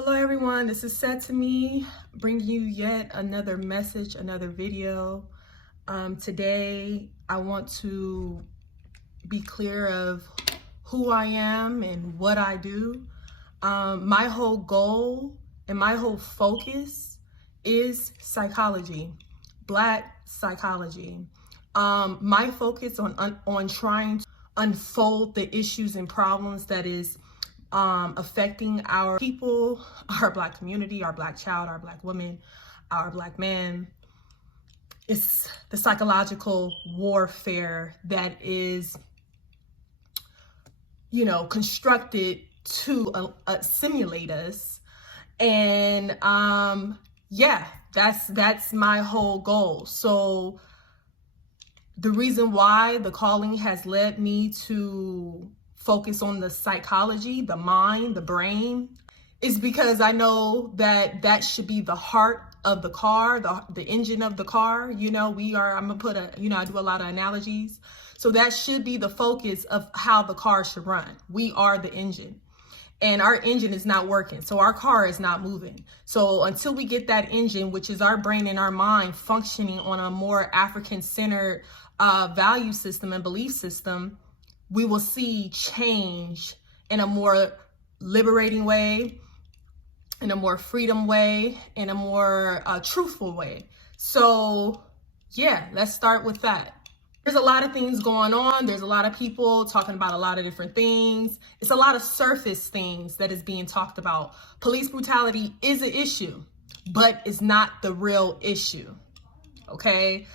Hello everyone, this is Setimi, bringing you yet another message, another video. Today I want to be clear of who I am and what I do. My whole goal and my whole focus is psychology, Black psychology. My focus on trying to unfold the issues and problems that is affecting our people, our Black community, our Black child, our Black woman, our Black man. It's the psychological warfare that is, constructed to simulate us. And that's my whole goal. So the reason why the calling has led me to focus on the psychology, the mind, the brain, is because I know that should be the heart of the car, the engine of the car. I'm gonna put I do a lot of analogies. So that should be the focus of how the car should run. We are the engine, and our engine is not working. So our car is not moving. So until we get that engine, which is our brain and our mind, functioning on a more African-centered value system and belief system, we will see change in a more liberating way, in a more freedom way, in a more truthful way. So let's start with that. There's a lot of things going on. There's a lot of people talking about a lot of different things. It's a lot of surface things that is being talked about. Police brutality is an issue, but it's not the real issue, okay?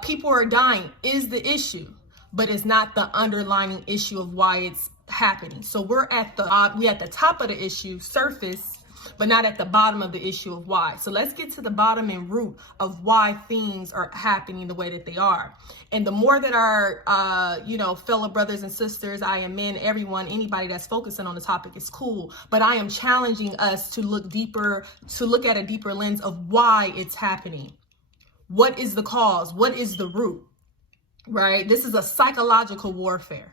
People are dying is the issue, but it's not the underlying issue of why it's happening. So we're at the top of the issue, surface, but not at the bottom of the issue of why. So let's get to the bottom and root of why things are happening the way that they are. And the more that our, fellow brothers and sisters, I am men, everyone, anybody that's focusing on the topic is cool. But I am challenging us to look deeper, to look at a deeper lens of why it's happening. What is the cause? What is the root? Right? This is a psychological warfare,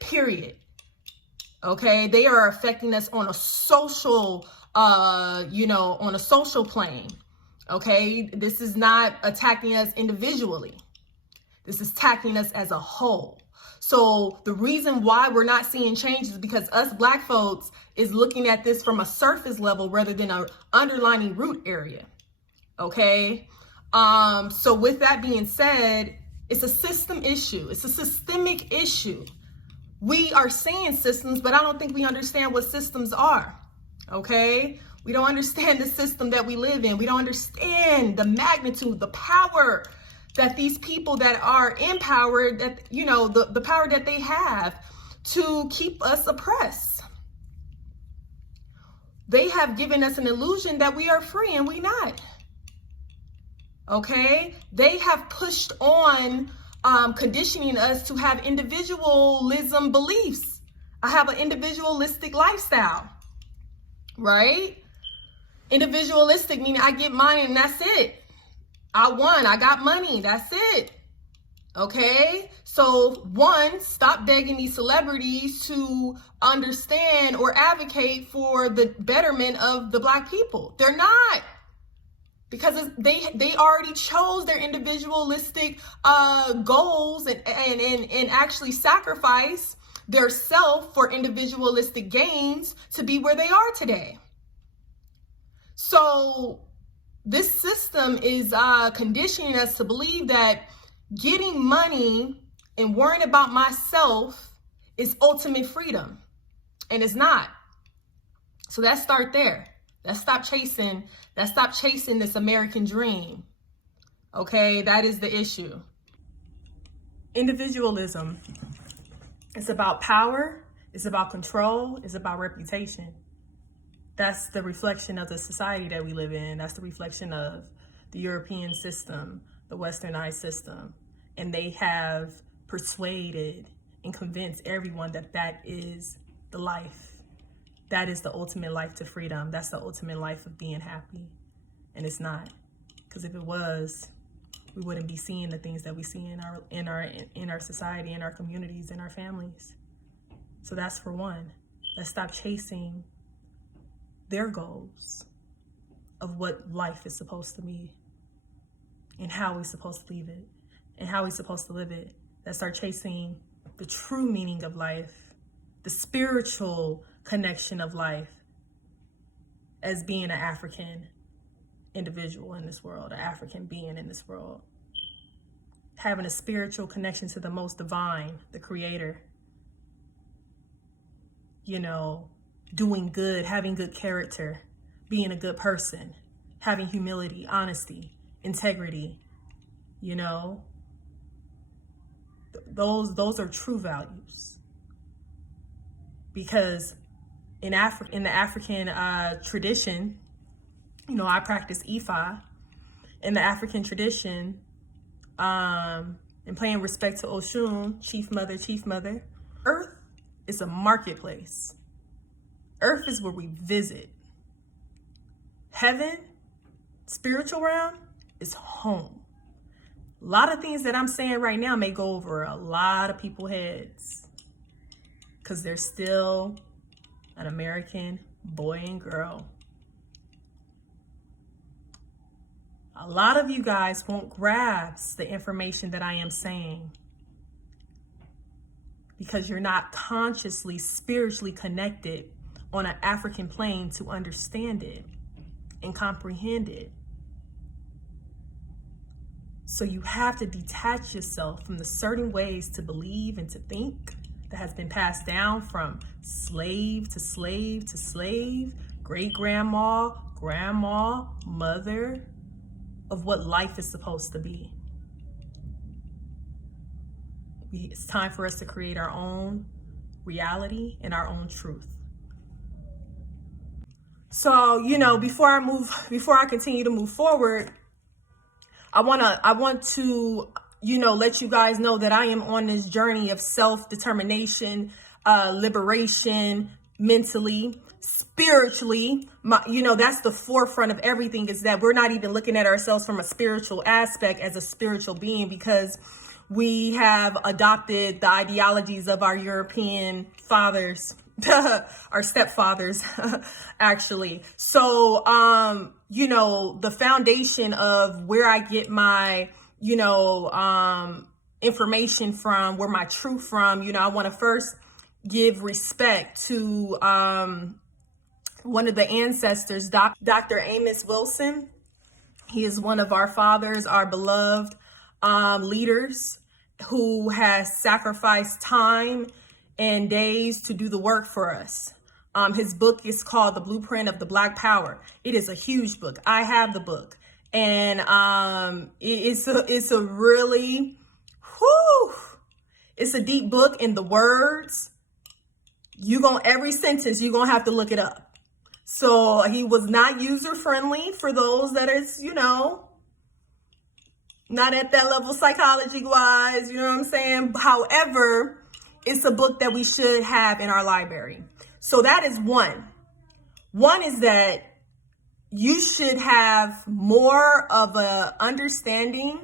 period. Okay. They are affecting us on a social, on a social plane. Okay. This is not attacking us individually. This is attacking us as a whole. So the reason why we're not seeing change is because us Black folks is looking at this from a surface level rather than an underlying root area. Okay. So with that being said, it's a system issue. It's a systemic issue. We are saying systems, but I don't think we understand what systems are. Okay? We don't understand the system that we live in. We don't understand the magnitude, the power that these people that are empowered, that, the power that they have to keep us oppressed. They have given us an illusion that we are free and we not. Okay, they have pushed on conditioning us to have individualism beliefs. I have an individualistic lifestyle, right? Individualistic meaning I get mine and that's it. I won, I got money, that's it. Okay, so one, stop begging these celebrities to understand or advocate for the betterment of the Black people. They're not. Because they already chose their individualistic goals and actually sacrifice their self for individualistic gains to be where they are today. So this system is conditioning us to believe that getting money and worrying about myself is ultimate freedom, and it's not. So let's start there. Let's stop chasing this American dream. Okay, that is the issue. Individualism. It's about power, it's about control, it's about reputation. That's the reflection of the society that we live in. That's the reflection of the European system, the westernized system. And they have persuaded and convinced everyone that that is the life. That is the ultimate life to freedom. That's the ultimate life of being happy. And it's not. Because if it was, we wouldn't be seeing the things that we see in our society, in our communities, in our families. So that's for one. Let's stop chasing their goals of what life is supposed to be and how we're supposed to live it and how we're supposed to live it, that start chasing the true meaning of life, the spiritual connection of life as being an African individual in this world, an African being in this world, having a spiritual connection to the most divine, the creator, you know, doing good, having good character, being a good person, having humility, honesty, integrity, you know, those are true values. Because in the African tradition, you know, I practice Ifa. In the African tradition, and paying respect to Oshun, Chief Mother, Earth is a marketplace. Earth is where we visit. Heaven, spiritual realm, is home. A lot of things that I'm saying right now may go over a lot of people's heads because they're still an American boy and girl. A lot of you guys won't grasp the information that I am saying because you're not consciously, spiritually connected on an African plane to understand it and comprehend it. So you have to detach yourself from the certain ways to believe and to think that has been passed down from slave to slave to slave, great-grandma, grandma, mother, of what life is supposed to be. It's time for us to create our own reality and our own truth. So, you know, before I continue to move forward, I want to, you know, let you guys know that I am on this journey of self-determination, liberation, mentally, spiritually. You know, that's the forefront of everything, is that we're not even looking at ourselves from a spiritual aspect as a spiritual being because we have adopted the ideologies of our European fathers, our stepfathers, actually. So, you know, the foundation of where I get my, you know, information from, where my truth from, you know, I want to first give respect to one of the ancestors, Dr. Amos Wilson. He is one of our fathers, our beloved leaders who has sacrificed time and days to do the work for us. His book is called The Blueprint of the Black Power. It is a huge book. I have the book, and it's a really, it's a deep book. In the words, every sentence you're gonna have to look it up. So he was not user friendly for those that is, you know, not at that level psychology wise. You know what I'm saying? However, it's a book that we should have in our library. So that is one. One is that you should have more of a understanding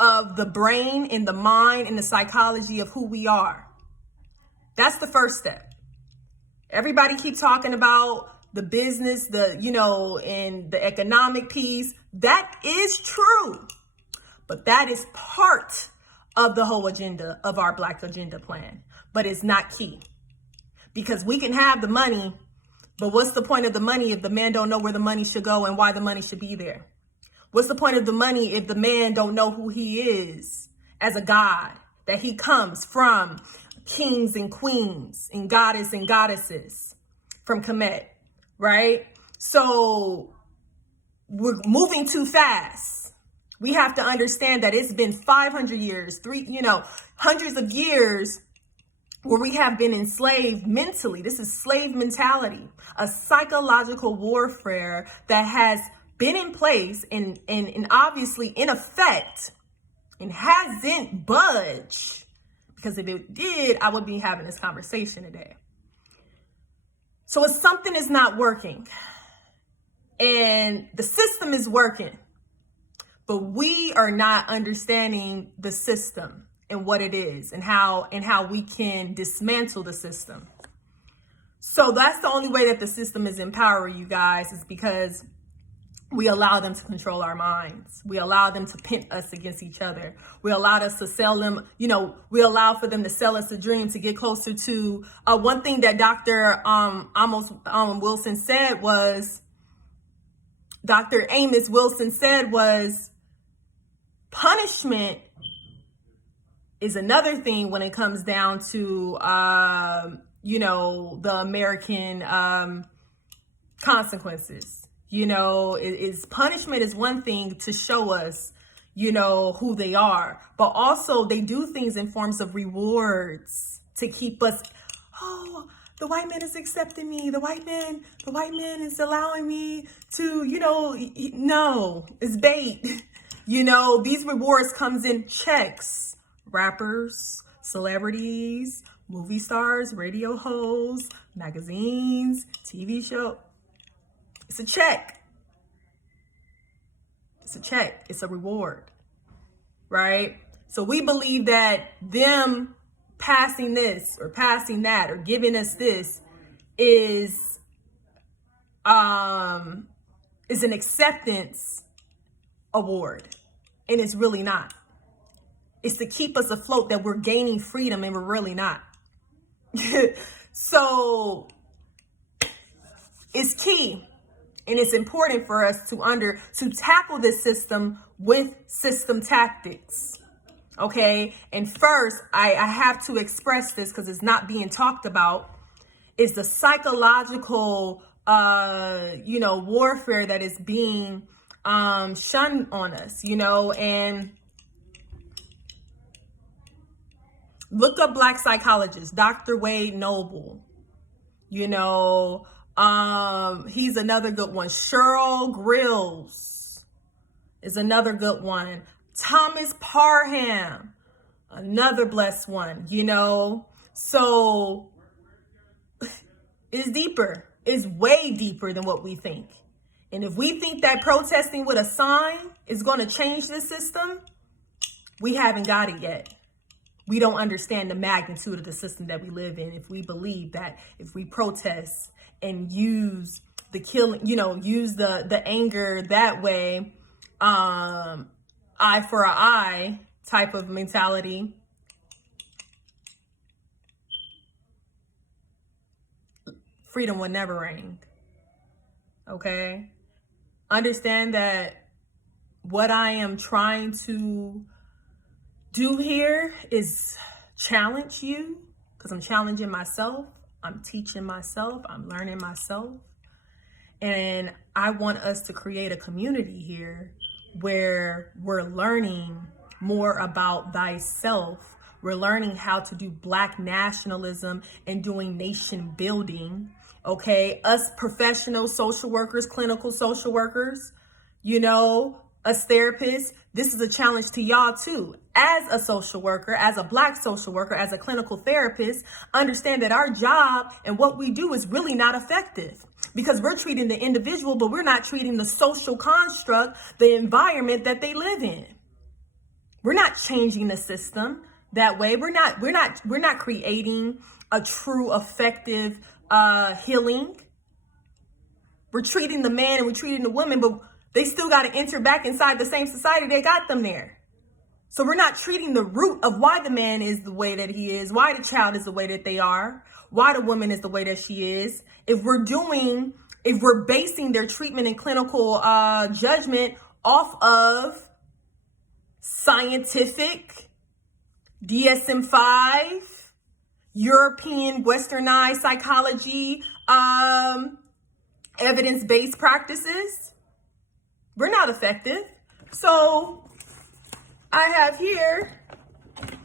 of the brain and the mind and the psychology of who we are. That's the first step. Everybody keep talking about the business, you know, and the economic piece. That is true, but that is part of the whole agenda of our Black agenda plan, but it's not key. Because we can have the money, but what's the point of the money if the man don't know where the money should go and why the money should be there? What's the point of the money if the man don't know who he is as a god, that he comes from kings and queens and goddesses from Kemet, right? So we're moving too fast. We have to understand that it's been 500 years, hundreds of years where we have been enslaved mentally. This is slave mentality, a psychological warfare that has been in place and obviously in effect and hasn't budged, because if it did, I would be having this conversation today. So if something is not working and the system is working, but we are not understanding the system and what it is and how we can dismantle the system. So that's the only way that the system is empowering you guys, is because we allow them to control our minds. We allow them to pit us against each other. We allowed us to sell them, we allow for them to sell us a dream to get closer to one thing that Dr. Wilson said was, Dr. Amos Wilson said was, punishment is another thing when it comes down to, the American consequences. Punishment is one thing to show us, who they are, but also they do things in forms of rewards to keep us, oh, the white man is accepting me. The white man is allowing me to, no, it's bait. These rewards comes in checks. Rappers, celebrities, movie stars, radio hosts, magazines, TV show. It's a check. It's a check. It's a reward, right? So we believe that them passing this or passing that or giving us this is an acceptance award, and it's really not. It's to keep us afloat that we're gaining freedom, and we're really not. So it's key. And it's important for us to tackle this system with system tactics. Okay. And first, I have to express this because it's not being talked about, is the psychological, warfare that is being shunned on us, and look up Black psychologist, Dr. Wade Noble, he's another good one. Cheryl Grills is another good one. Thomas Parham, another blessed one, So it's deeper. It's way deeper than what we think. And if we think that protesting with a sign is going to change the system, we haven't got it yet. We don't understand the magnitude of the system that we live in if we believe that if we protest and use the killing, use the anger that way, eye for an eye type of mentality, freedom will never reign. Okay? Understand that what I am trying to do here is challenge you, because I'm challenging myself. I'm teaching myself. I'm learning myself. And I want us to create a community here where we're learning more about thyself. We're learning how to do Black nationalism and doing nation building. Okay. Us professional social workers, clinical social workers, us therapists, this is a challenge to y'all too. As a social worker, as a Black social worker, as a clinical therapist, understand that our job and what we do is really not effective because we're treating the individual, but we're not treating the social construct, the environment that they live in. We're not changing the system that way. We're not creating a true effective healing. We're treating the man and we're treating the woman, but they still got to enter back inside the same society that got them there. So we're not treating the root of why the man is the way that he is, why the child is the way that they are, why the woman is the way that she is. If we're basing their treatment and clinical judgment off of scientific, DSM-5, European westernized psychology, evidence-based practices, we're not effective. So I have here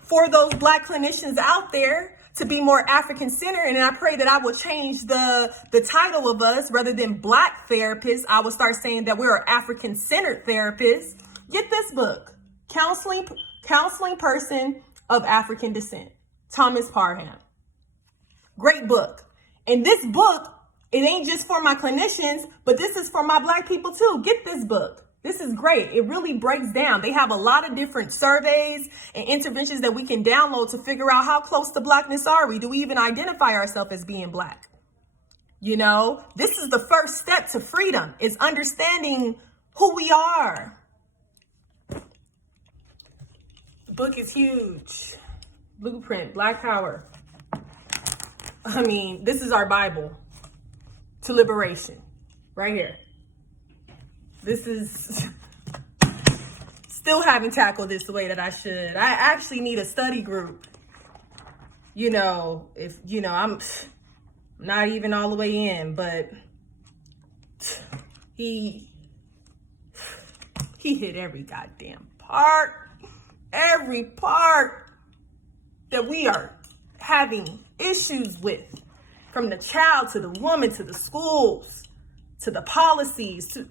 for those Black clinicians out there to be more African-centered, and I pray that I will change the title of us. Rather than Black therapists, I will start saying that we're African-centered therapists. Get this book, Counseling Person of African Descent, Thomas Parham. Great book. And this book, it ain't just for my clinicians, but this is for my Black people too. Get this book. This is great. It really breaks down. They have a lot of different surveys and interventions that we can download to figure out how close to Blackness are we. Do we even identify ourselves as being Black? You know, this is the first step to freedom, is understanding who we are. The book is huge. Blueprint, Black Power. I mean, this is our Bible to liberation right here. This is still haven't tackled this the way that I should. I actually need a study group. You know, if, you know, I'm not even all the way in, but he hit every goddamn part, every part that we are having issues with, from the child to the woman to the schools to the policies to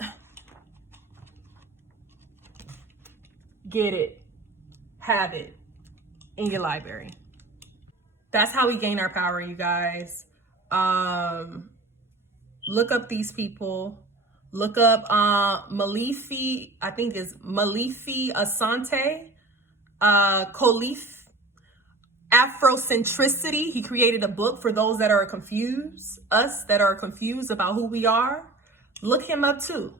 get it, have it in your library. That's how we gain our power, you guys. Look up these people. Look up Malifi, I think it's Malifi Asante, Khalif, Afrocentricity. He created a book for those that are confused, us that are confused about who we are. Look him up too.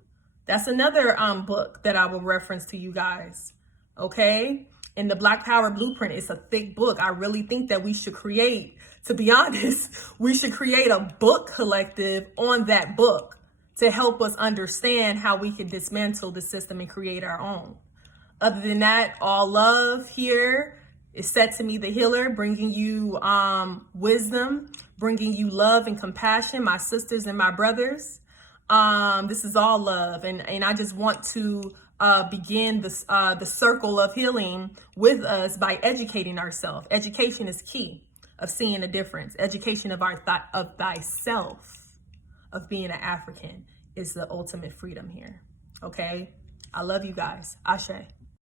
That's another book that I will reference to you guys, okay? And the Black Power Blueprint, it's a thick book. I really think that we should create, to be honest, we should create a book collective on that book to help us understand how we can dismantle the system and create our own. Other than that, all love here is Setimi the healer, bringing you wisdom, bringing you love and compassion, my sisters and my brothers. This is all love. And I just want to begin the circle of healing with us by educating ourselves. Education is key of seeing a difference. Education of of thyself, of being an African, is the ultimate freedom here. Okay? I love you guys. Ashe.